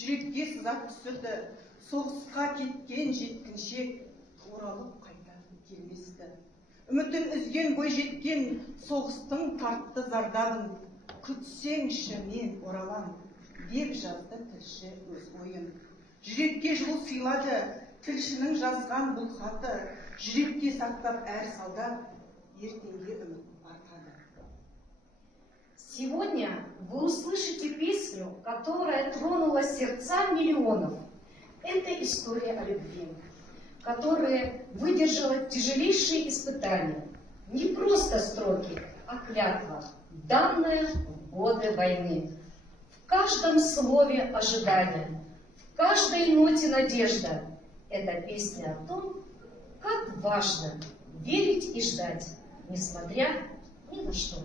Жүрекке сызат түсірді, соғысқа кеткен жеткіншек, оралып қайта келместі. Үмітін үзген бойжеткен, соғыстың тартты зардабын, күтсеңші мен оралам, деп жазды тілші өз ойын. Жүрекке жылу сыйлады, тілшінің жазған бұл хаты, жүрекке сақтап әр солдат, ертеңге үміт артады. Сегодня вы услышите песню, которая тронула сердца миллионов. Это история о любви, которая выдержала тяжелейшие испытания. Не просто строки, а клятва, данная в годы войны. В каждом слове ожидания, в каждой ноте надежда. Это песня о том, как важно верить и ждать, несмотря ни на что.